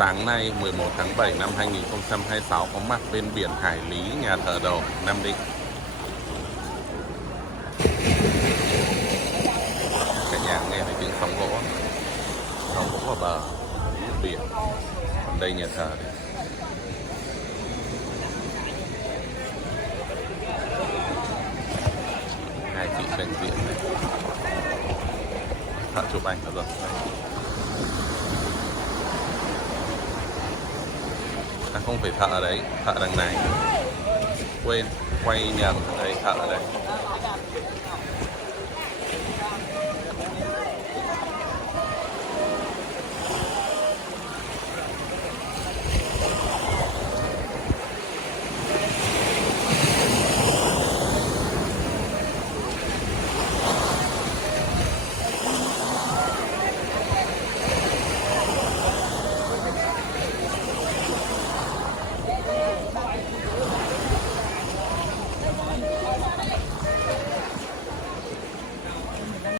Sáng nay 11 tháng 7 năm 2026 có mặt bên biển Hải Lý, nhà thờ Đầu, Nam Định. Cả nhà nghe thấy tiếng sóng vỗ vào bờ biển. Còn đây nhà thờ này. Hai chị trình diễn này. Thợ chụp ảnh rồi. À, không phải thợ đấy, thợ đằng này. Quên, quay nhầm, đây thợ đây.